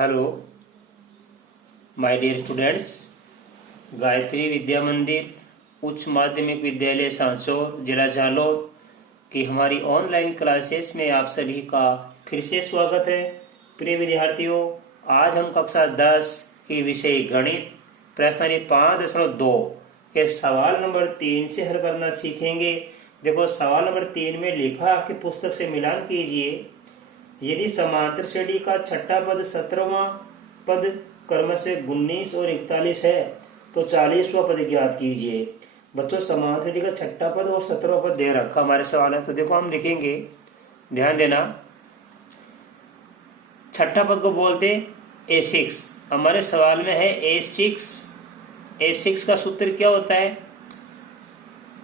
Hello my dear students. Gayatri Vidya Mandir उच्च माध्यमिक विद्यालय सांसौर जिला जालौर की हमारी ऑनलाइन क्लासेस में आप सभी का फिर से स्वागत है। प्रिय विद्यार्थियों, आज हम कक्षा 10 के विषय गणित प्रश्न 5.2 के सवाल नंबर 3 से हल करना सीखेंगे। देखो, सवाल नंबर 3 में लिखा कि पुस्तक से मिलान कीजिए। यदि समांतर श्रेणी का छठा पद 17वां पद क्रमशः 19 और 41 है तो 40वां पद ज्ञात कीजिए। बच्चों, समांतर श्रेणी का छठा पद और 17वां पद दे रखा हमारे सवाल है, तो देखो हम लिखेंगे, ध्यान देना। छठा पद को बोलते A6। हमारे सवाल में है A6 का सूत्र क्या होता है?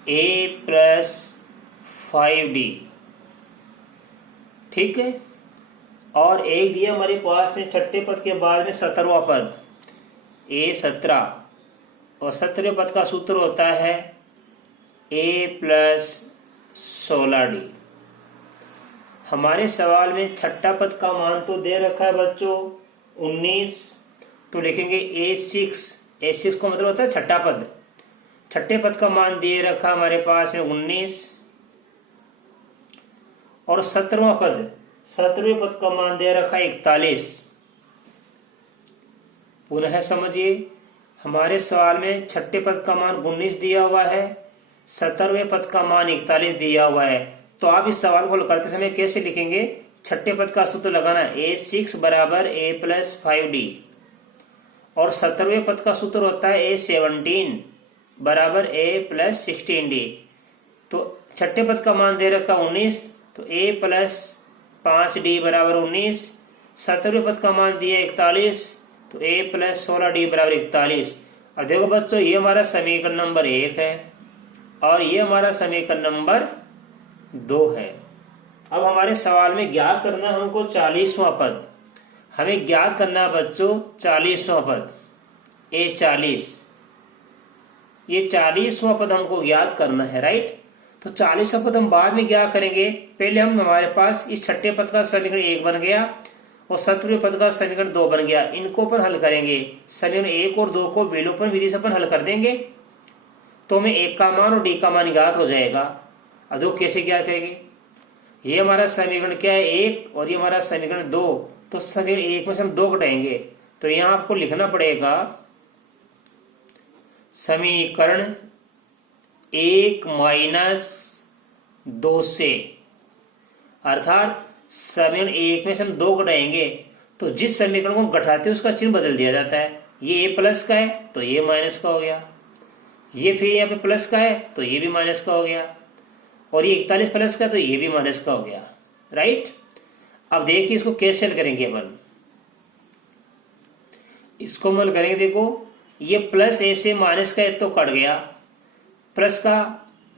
A + 5D, ठीक है। और एक दिया हमारे पास में छठे पद के बाद में 17वां पद A17, और 17वें पद का सूत्र होता है A + 16D। हमारे सवाल में छठा पद का मान तो दे रखा है बच्चों 19, तो लिखेंगे A6 को मतलब होता है छठा पद। छठे पद का मान दे रखा हमारे पास में 19, और 17वें पद का मान दे रखा 41। पुनः समझिए, हमारे सवाल में छठे पद का मान 19 दिया हुआ है, 17वें पद का मान 41 दिया हुआ है। तो आप इस सवाल को हल करते समय कैसे लिखेंगे? छठे पद का सूत्र लगाना A6 बराबर A + 5D, और 17वें पद का सूत्र होता है A17 बराबर A + 16D। तो छठे पद का मान दे रखा 19, तो A + 5D बराबर 19। 17वें पद का मान दिया 41, तो A + 16D बराबर 41। अब देखो बच्चों, ये हमारा समीकरण नंबर 1 है और ये हमारा समीकरण नंबर 2 है। अब हमारे सवाल में ज्ञात करना हमको 40वां पद। हमें ज्ञात करना है बच्चों 40वां पद A40। ये 40वां पद हमको ज्ञात करना है, राइट। तो 40वां पद हम बाद में क्या करेंगे? पहले हमारे पास इस छठे पद का समीकरण 1 बन गया और 17वें पद का समीकरण 2 बन गया। इनको अपन हल करेंगे। समीकरण 1 और 2 को विलोपन विधि से अपन हल कर देंगे, तो हमें 1 का मान और D का मान ज्ञात हो जाएगा। अब दो कैसे ज्ञात करेंगे? ये हमारा समीकरण क्या है? 1, और ये हमारा समीकरण 2। तो समीकरण 1 में से हम 2 घटाएंगे, तो यहां आपको लिखना पड़ेगा समीकरण 1 - 2 से, अर्थात समीकरण 1 में से हम 2 घटाएंगे, तो जिस समीकरण को घटाते हैं उसका चिन्ह बदल दिया जाता है। ये A प्लस का है तो ये माइनस का हो गया, ये फिर यहाँ पे प्लस का है तो ये भी माइनस का हो गया, और ये 41 प्लस का तो ये भी माइनस का हो गया, राइट। अब देखिए इसको कैसे हल करेंगे अपन। इसको हम हल करेंगे, देखो ये प्लस A से माइनस का तो कट गया, प्लस का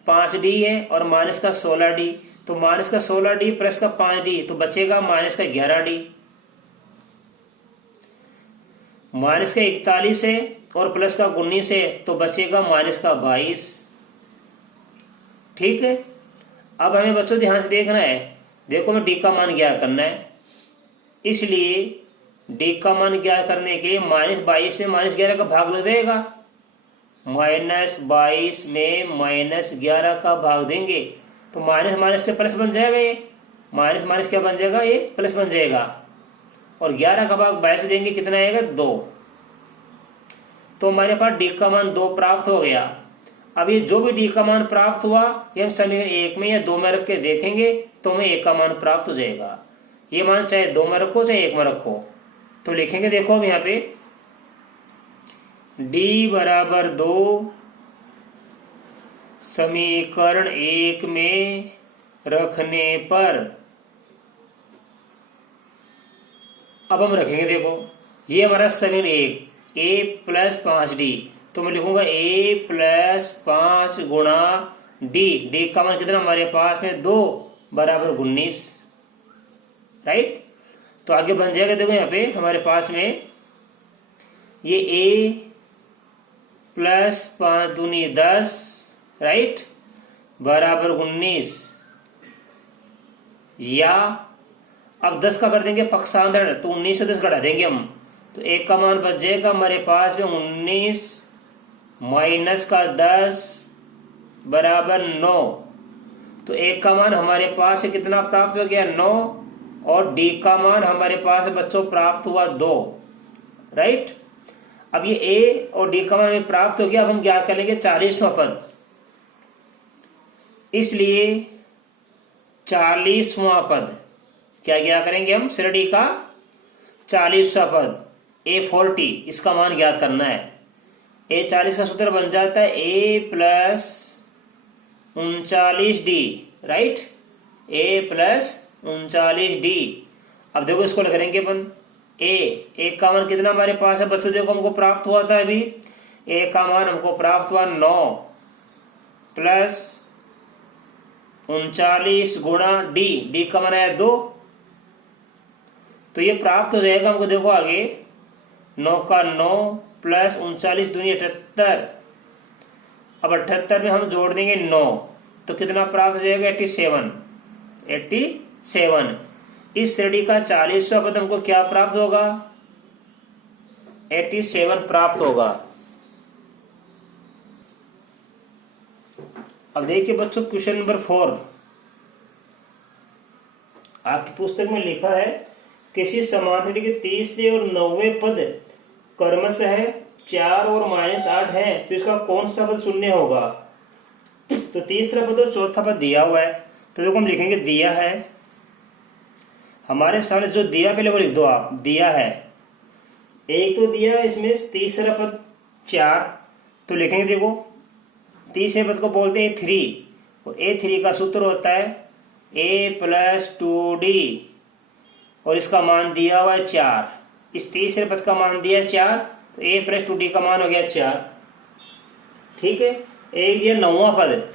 5D है और माइनस का 16D, तो माइनस का 16D प्लस का 5D तो बचेगा माइनस का 11D। माइनस का 41 है और प्लस का 19 है तो बचेगा माइनस का 22, ठीक है। अब हमें बच्चों ध्यान से देखना है। देखो, हमें D का मान ज्ञात करना है, इसलिए D का मान ज्ञात करने के लिए -22 में -11 का भाग लग जाएगा। -22 में -11 का भाग देंगे तो माइनस माइनस से प्लस बन जाएगा। ये माइनस माइनस क्या बन जाएगा? ये प्लस बन जाएगा। और 11 का भाग 22 में देंगे, कितना आएगा? 2। तो हमारे पास D का मान 2 प्राप्त हो गया। अब ये जो भी D का मान प्राप्त हुआ, ये हम समीकरण 1 में या 2 में रख के देखेंगे तो हमें 1 का मान प्राप्त हो जाएगा। ये मान चाहे 2 में रखो चाहे 1 में रखो, तो लिखेंगे, देखो अब यहाँ पे D बराबर 2 समीकरण 1 में रखने पर, अब हम रखेंगे, देखो ये हमारा समीकरण 1 A + 5D, तो मैं लिखूंगा A + 5 गुणा D का मान कितना हमारे पास में? 2 बराबर 19, राइट। तो आगे बन जाएगा, देखो यहाँ पे हमारे पास में ये A + 5 दूनी 10, राइट, बराबर 19, या अब 10 का कर देंगे पक्षांतर, तो 19 से 10 घटा देंगे हम, तो 1 का मान बच जाएगा हमारे पास में 19 माइनस का 10 बराबर 9। तो 1 का मान हमारे पास से कितना प्राप्त हो गया 9, और डी का मान हमारे पास बच्चों प्राप्त हुआ 2, राइट। अब ये ए और डी का मान हमें प्राप्त हो गया। अब हम क्या करेंगे 40वां पद, इसलिए 40वां पद क्या करेंगे हम, श्रेणी का 40वां पद A40, इसका मान ज्ञात करना है। A40 का सूत्र बन जाता है A plus 39D, right, A plus 39D। अब देखो इसको लिख देंगे अपन A का मान कितना हमारे पास है बच्चों, देखो हमको प्राप्त हुआ था अभी, A का मान हमको प्राप्त हुआ 9 प्लस 39 गुणा D का मान है 2, तो ये प्राप्त हो जाएगा हमको। देखो आगे 9 का 9 प्लस 39 दूनी 78, अब 78 में हम जोड़ देंगे 9, तो कितना प्राप्त हो जाएगा 87। इस श्रेणी का 40वां पद हमको क्या प्राप्त होगा, 87 प्राप्त होगा। अब देखिए बच्चों क्वेश्चन नंबर 4, आपकी पुस्तक में लिखा है किसी समांतर के तीसरे और 9वें पद क्रमशः 4 और -8 है, तो इसका कौन सा पद शून्य होगा। तो तीसरा पद और चौथा पद दिया हुआ है, तो देखो हम लिखेंगे दिया है, हमारे सामने जो दिया पहले वो लिख दो आप, दिया है एक तो दिया है इसमें तीसरा पद 4, तो लिखेंगे देखो तीसरे पद को बोलते हैं 3, और A3 का सूत्र होता है A प्लस 2D, और इसका मान दिया हुआ है 4। इस तीसरे पद का मान दिया 4, तो A प्लस 2D का मान हो गया 4, ठीक है। एक दिया 9वां पद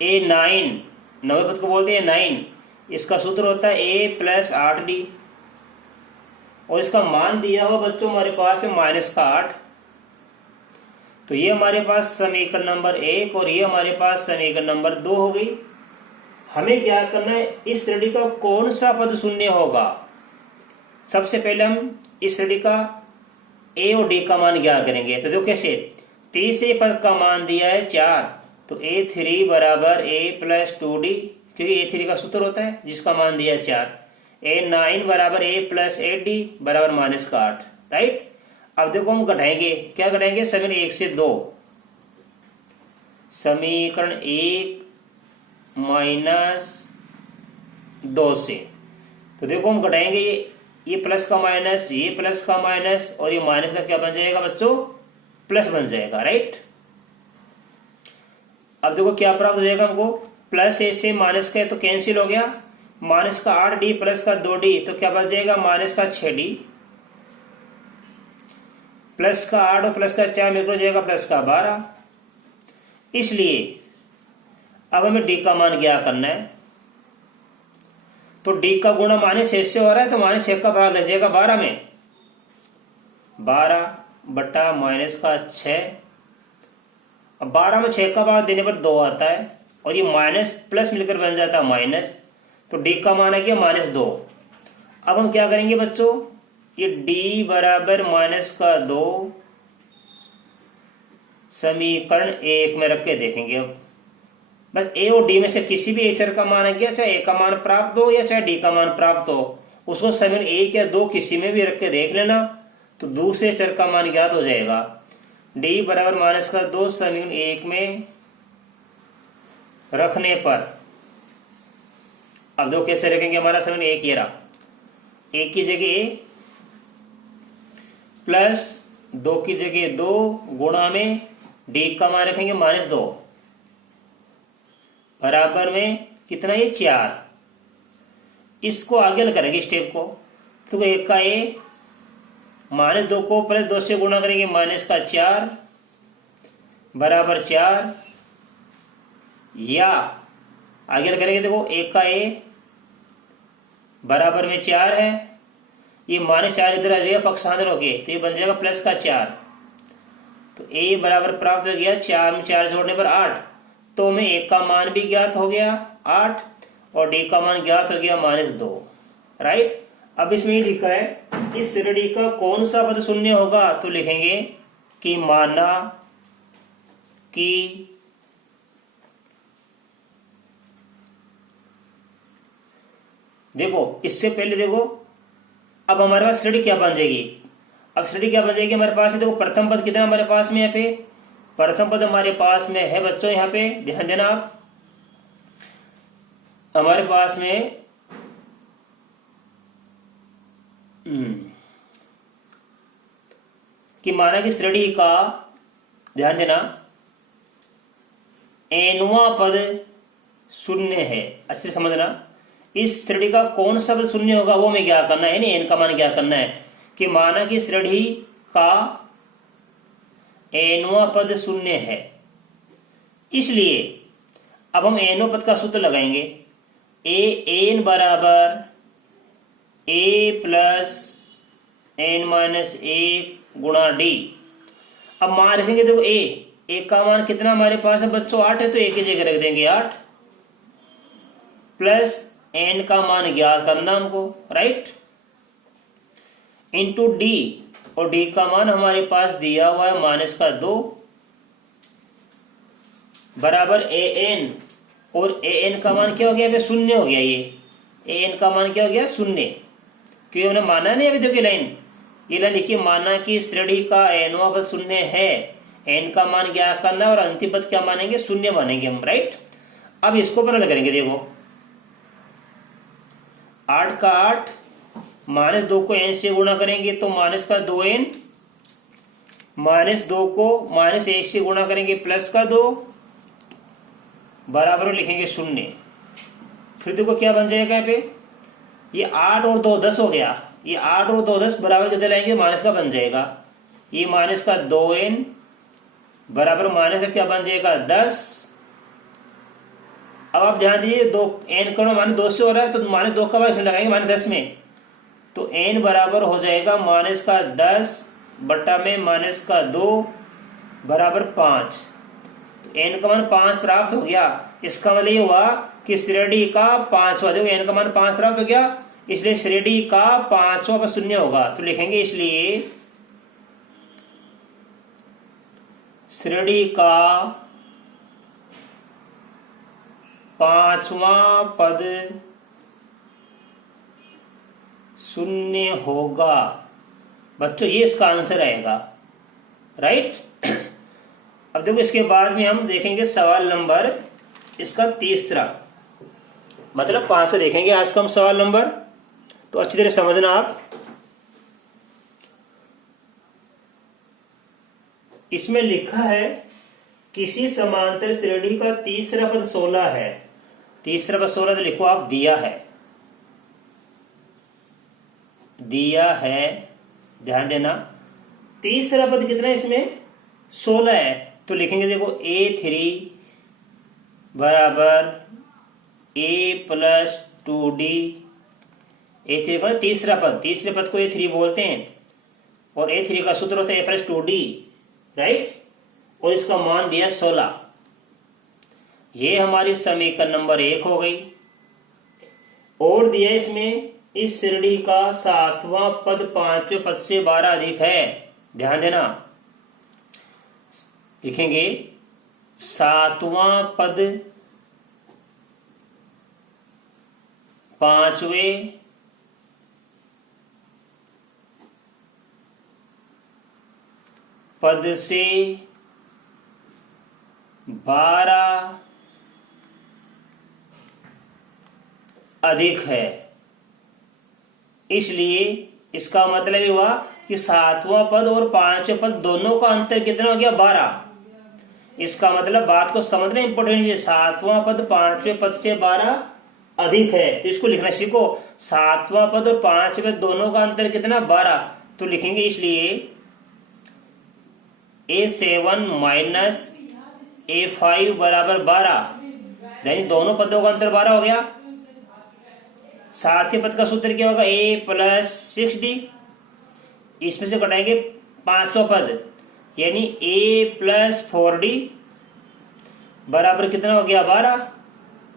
A9, 9वें पद को बोलते हैं 9, इसका सूत्र होता है A प्लस 8D, और इसका मान दिया हुआ बच्चों हमारे पास है -8। तो ये हमारे पास समीकरण नंबर 1 और ये हमारे पास समीकरण नंबर 2 हो गई। हमें क्या करना है, इस श्रेणी का कौन सा पद शून्य होगा। सबसे पहले हम इस श्रेणी का A और D का मान ज्ञात करेंगे। तो देखो कैसे, तीसरे पद का मान दिया है 4, तो A3 बराबर A प्लस 2D, क्योंकि A3 का सूत्र होता है जिसका मान दिया है 4। A9 बराबर A प्लस 8D बराबर -8, राइट। अब देखो हम घटाएंगे, क्या घटाएंगे, समीकरण 1 से 2, समीकरण 1 -2 से, तो देखो हम घटाएंगे ये प्लस का माइनस, ये प्लस का माइनस, और ये माइनस का क्या बन जाएगा बच्चों, प्लस बन जाएगा, राइट। अब देखो क्या प्राप्त हो जाएगा हमको, प्लस ए से माइनस का है तो कैंसिल हो गया, माइनस का 8D प्लस का 2D, तो क्या बच जाएगा माइनस का 6D, प्लस का 8 और प्लस का 4 मिलकर हो जाएगा प्लस का 12। इसलिए अब हमें D का मान क्या करना है, तो D का गुणा -6 से हो रहा है, तो -6 का भाग लग जाएगा 12 में, 12 बटा -6, अब 12 में 6 का भाग देने पर 2 आता है, और ये माइनस प्लस मिलकर बन जाता है माइनस, तो D का मान आ गया -2। अब हम क्या करेंगे बच्चों, ये D बराबर -2 समीकरण 1 में रख के देखेंगे। अब बस A और D में से किसी भी एक चर का मान आ गया, चाहे A का मान प्राप्त हो या चाहे D का मान प्राप्त हो, उसको समीकरण 1 या 2 किसी में भी रख के देख लेना, तो दूसरे चर का मान ज्ञात हो जाएगा। D बराबर -2 समीकरण 1 में रखने पर, अब दो कैसे रखेंगे, हमारा समीकरण 1 ये रहा, 1 की जगह A प्लस 2 की जगह 2 गुणा में D का मान रखेंगे -2 बराबर में कितना, ये 4। इसको आगे करेंगे स्टेप को, तो 1 का A -2 को प्लस 2 से गुणा करेंगे -4 बराबर 4, या आगे करेंगे, देखो 1 का A बराबर में 4 है, ये -4 इधर आ जाएगा पक्षांतर होके, तो ये बन जाएगा प्लस का 4, तो A बराबर प्राप्त हो गया 4 में 4 जोड़ने पर 8, तो हमें 1 का मान भी ज्ञात हो गया 8, और डी का मान ज्ञात हो गया -2, राइट। अब इसमें ये लिखा है इस श्रेणी का कौन सा पद शून्य होगा, तो लिखेंगे कि माना कि देखो, इससे पहले देखो अब हमारे पास श्रेणी क्या बन जाएगी। अब श्रेणी क्या बन जाएगी हमारे पास, देखो प्रथम पद कितना हमारे पास में, यहाँ पे प्रथम पद हमारे पास में है बच्चों, यहाँ पे ध्यान देना आप, हमारे पास में कि माना कि श्रेणी का, ध्यान देना, एनवां पद शून्य है। अच्छे से समझना, इस श्रेणी का कौन सा पद शून्य होगा वो हमें क्या करना है, एन का मान क्या करना है कि माना कि श्रेणी का एनवां पद शून्य है, इसलिए अब हम एनवां पद का सूत्र लगाएंगे, ए एन बराबर ए प्लस एन माइनस 1 गुणा डी। अब मान रखेंगे, देखो ए का मान कितना हमारे पास है बच्चों, 8 है, तो ए की जगह रख देंगे 8 प्लस एन का मान ज्ञात करना हमको, राइट, इंटू डी, और डी का मान हमारे पास दिया हुआ है -2 बराबर ए एन, और ए एन का मान क्या हो गया, शून्य हो गया। ये ए एन का मान क्या हो गया, शून्य, क्योंकि हमने माना नहीं अभी, देखिए ये लाइन लिखिए, माना कि श्रेणी का एनवां पद शून्य है, एन का मान क्या करना है और अंतिम पद क्या मानेंगे, शून्य मानेंगे हम, राइट। अब इसको पता करेंगे, देखो 8 का 8 -2 को n से गुणा करेंगे तो -2n, -2 को -1 से गुणा करेंगे +2 बराबर लिखेंगे 0। फिर देखो क्या बन जाएगा, यहाँ पे ये 8 और 2 10 हो गया, ये 8 और 2 10 बराबर कितने लाएंगे, माइनस का बन जाएगा, ये -2n बराबर माइनस का क्या बन जाएगा 10। अब आप ध्यान दीजिए, 2n करो -2 से हो रहा है, तो -2 का बाद लगाएंगे -10 में, तो n बराबर हो जाएगा -10 बटा में -2 बराबर 5, तो n का मान 5 प्राप्त हो गया। इसका मतलब ये हुआ कि श्रेणी का 5वां, देखो n का मान 5 प्राप्त हो गया, इसलिए श्रेणी का 5वां पद शून्य होगा, तो लिखेंगे इसलिए श्रेणी का 5वां पद शून्य होगा बच्चों, ये इसका आंसर आएगा, राइट। अब देखो इसके बाद में हम देखेंगे सवाल नंबर इसका तीसरा, मतलब 5 देखेंगे आज का हम सवाल नंबर, तो अच्छी तरह समझना आप। इसमें लिखा है किसी समांतर श्रेणी का तीसरा पद 16 है, तीसरा पद 16 तो लिखो आप दिया है, ध्यान देना, तीसरा पद कितना है इसमें 16 है, तो लिखेंगे देखो A3 बराबर A प्लस 2D, A3 का तीसरा पद, तीसरे पद को A3 बोलते हैं, और A3 का सूत्र होता है A प्लस 2D, राइट, और इसका मान दिया 16। ये हमारी समीकरण नंबर 1 हो गई। और दिया इसमें इस श्रेणी का 7वां पद 5वें पद से 12 अधिक है, ध्यान देना, लिखेंगे 7वां पद 5वें पद से 12 अधिक है, इसलिए इसका मतलब ये हुआ कि 7वां पद और 5वें पद दोनों का अंतर कितना हो गया 12। इसका मतलब बात को समझना इंपॉर्टेंट है, 7वां पद 5वें पद से 12 अधिक है, तो इसको लिखना सीखो, 7वां पद और 5वें पद दोनों का अंतर कितना 12, तो लिखेंगे इसलिए A7 माइनस A5 बराबर 12, यानी दोनों पदों का अंतर 12 हो गया। सातवें पद का सूत्र क्या होगा A प्लस 6D, इसमें से घटाएंगे 5वां पद यानी A प्लस 4D बराबर कितना हो गया 12,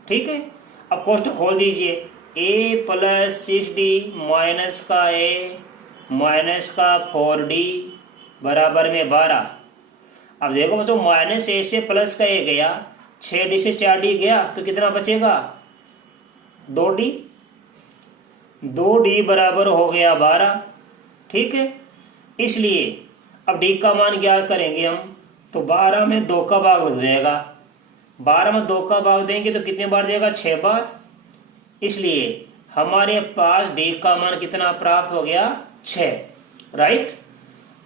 ठीक है। अब कोष्टक खोल दीजिए, a प्लस 6d माइनस का a माइनस का 4d बराबर में 12। अब देखो बच्चों, माइनस a से प्लस का a गया, 6d से 4d गया तो कितना बचेगा 2d। 2d बराबर हो गया 12। ठीक है, इसलिए अब d का मान ज्ञात करेंगे हम, तो 12 में 2 का भाग लग जाएगा। 12 में 2 का भाग देंगे तो कितने बार जाएगा 6 बार। इसलिए हमारे पास d का मान कितना प्राप्त हो गया 6। राइट।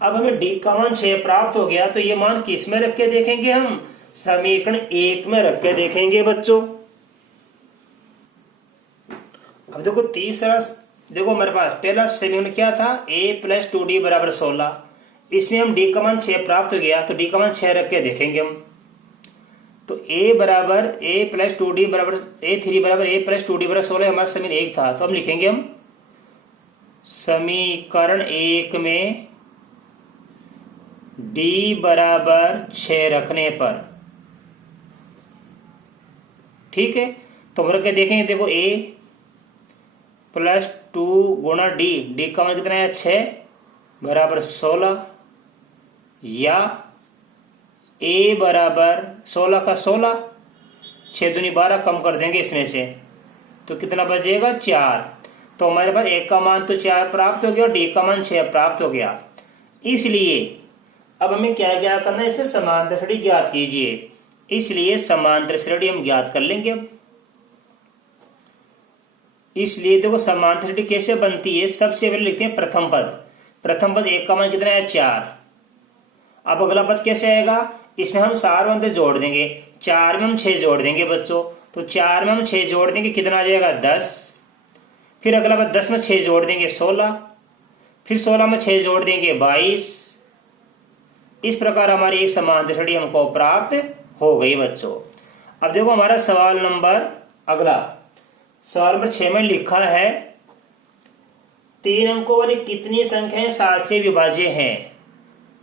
अब हमें d का मान 6 प्राप्त हो गया, तो ये मान किस में रख के देखेंगे हम, समीकरण 1 में रख के देखेंगे बच्चों। अब देखो तीसरा, देखो हमारे पास पहला समीकरण क्या था, a प्लस 2d बराबर 16। इसमें हम d का मान 6 प्राप्त हो गया, तो d का मान 6 रख के देखेंगे हम। तो a बराबर a प्लस 2d बराबर a3 बराबर a प्लस 2d बराबर 16 हमारा समीकरण 1 था। तो हम लिखेंगे हम समीकरण 1 में d बराबर 6 रखने पर, ठीक है, तो हम रख के देखेंगे। देखो a प्लस 2 गुणा d का मान कितना है 6 बराबर 16, या a बराबर 16 का 16, 6 दूनी 12 कम कर देंगे इसमें से, तो कितना बचेगा 4। तो हमारे पास a का मान तो 4 प्राप्त हो गया और d का मान 6 प्राप्त हो गया। इसलिए अब हमें क्या क्या करना है, इसमें समांतर श्रेणी ज्ञात कीजिए। इसलिए समांतर श्रेणी हम ज्ञात कर लेंगे अब। इसलिए देखो समांतर श्रेणी कैसे बनती है, सबसे पहले लिखते हैं प्रथम पद। प्रथम पद 1 का मान कितना है 4। अब अगला पद कैसे आएगा, इसमें हम 4 अंतर जोड़ देंगे, 4 में हम 6 जोड़ देंगे बच्चों, तो 4 में हम 6 जोड़ देंगे कितना आ जाएगा 10। फिर अगला पद 10 में 6 जोड़ देंगे 16, फिर 16 में 6 जोड़ देंगे 22। इस प्रकार हमारी एक समांतर श्रेणी हमको प्राप्त हो गई बच्चों। अब देखो हमारा सवाल नंबर अगला, सवाल नंबर 6 में लिखा है 3 अंकों वाली कितनी संख्याएं 7 से विभाज्य हैं।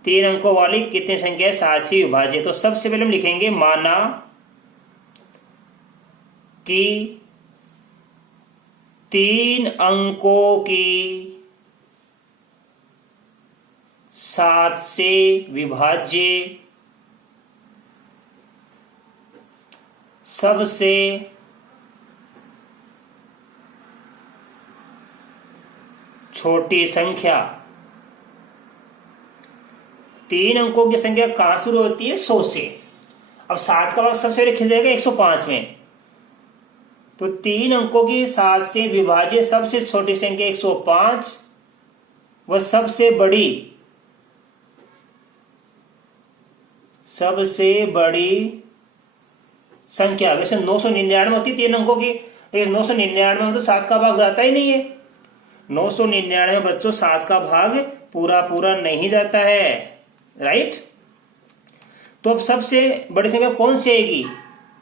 3 अंकों वाली कितनी संख्याएं 7 से विभाज्य। तो सबसे पहले हम लिखेंगे माना कि 3 अंकों की 7 से विभाज्य सबसे छोटी संख्या। 3 अंकों की संख्या कहां शुरू होती है 100 से। अब 7 का भाग सबसे पहले खिंच जाएगा 105 में, तो 3 अंकों की 7 से विभाज्य सबसे छोटी संख्या 105 व सबसे बड़ी संख्या। वैसे 999 होती 3 अंकों की, लेकिन 999 में तो 7 का भाग जाता ही नहीं है। 999 बच्चों 7 का भाग पूरा नहीं जाता है। राइट। तो अब सबसे बड़ी संख्या कौन सी आएगी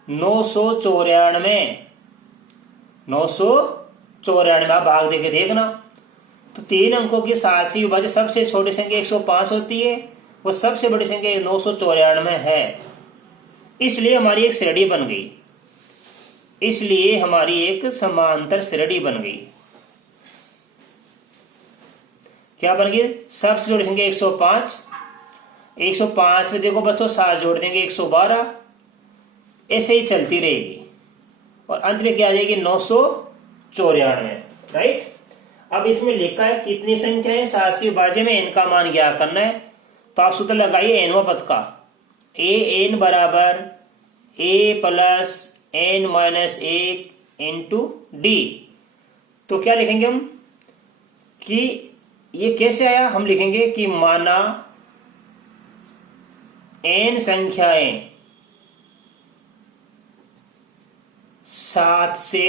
994। 994 आप भाग देके देखना। तो 3 अंकों की 7 से विभाज्य सबसे छोटी संख्या 105 होती है, वो सबसे बड़ी संख्या 994 है। इसलिए हमारी एक श्रेणी बन गई, इसलिए हमारी एक समांतर श्रेणी बन गई। क्या बन गई, सबसे छोटी संख्या 105। 105 में देखो बच्चों 7 जोड़ देंगे 112, ऐसे ही चलती रहेगी और अंत में क्या आ जाएगी 994। राइट। अब इसमें लिखा है कितनी संख्या है 7 से विभाज्य में n का मान ज्ञात करना है। तो आप सूत्र लगाइए nवां पद का, an बराबर a plus n minus 1 into D. तो क्या लिखेंगे हम कि ये कैसे आया, हम लिखेंगे कि माना n संख्याएं 7 से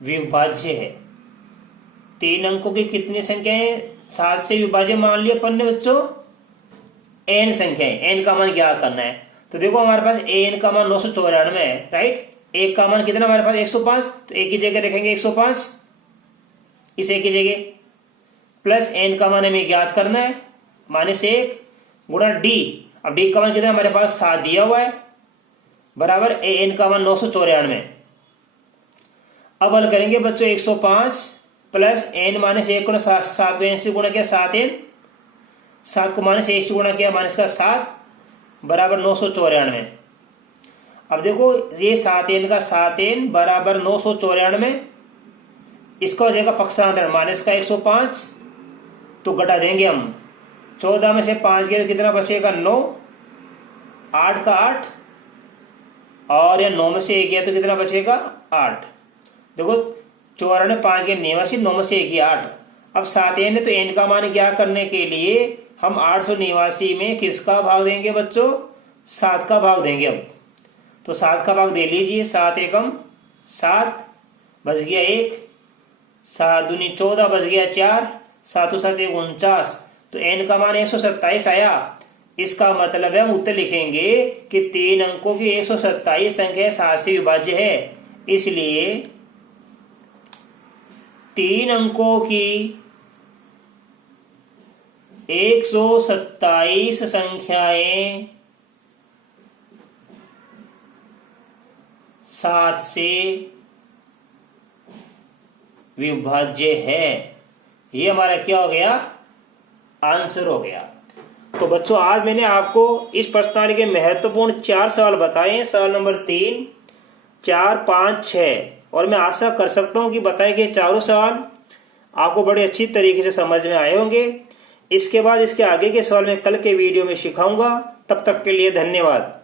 विभाज्य है। 3 अंकों की कितनी संख्याएं 7 से विभाज्य मान लिया अपन ने बच्चों, n संख्याएं, n का मान क्या करना है। तो देखो हमारे पास n का मान 994 है। राइट। एक का मान कितना हमारे पास 105, तो एक की जगह रखेंगे 105, इस एक की जगह, प्लस n का मान हमें ज्ञात करना है -1 गुणा d। अब d का मान कितना हमारे पास 7 दिया हुआ है, बराबर an का मान 994। अब हल करेंगे बच्चों 105 प्लस n माइनस 1 गुणा 7 को n से गुणा किया 7n, 7 को माइनस 1 से गुणा किया माइनस का 7 बराबर 994। अब देखो ये 7n का 7n बराबर 994, इसका हो जाएगा पक्षांतर माइनस का 105, तो घटा देंगे हम। 14 में से 5 गया तो कितना बचेगा 9, 8 का 8, और या 9 में से 1 गया तो कितना बचेगा 8। देखो 94 में 5 गया 89, 9 में से 1 गया 8। अब 7n है तो n का मान ज्ञात करने के लिए हम 889 में किसका भाग देंगे बच्चों, 7 का भाग देंगे। अब तो 7 का भाग दे लीजिए, 7 एकम 7 बच गया 1, 7 दूनी 14 बच गया 4, 7 7 49, तो n का मान 127 आया। इसका मतलब है हम उत्तर लिखेंगे कि 3 अंकों की 127 संख्या 7 से विभाज्य है, इसलिए 3 अंकों की 127 संख्याएं 7 से विभाज्य है। ये हमारा क्या हो गया, आंसर हो गया। तो बच्चों आज मैंने आपको इस प्रश्नावली के महत्वपूर्ण 4 सवाल बताए हैं, सवाल नंबर 3, 4, 5, 6, और मैं आशा कर सकता हूं कि बताए गए चारों सवाल आपको बड़े अच्छी तरीके से समझ में आए होंगे। इसके बाद इसके आगे के सवाल मैं कल के वीडियो में सिखाऊंगा। तब तक के लिए धन्यवाद।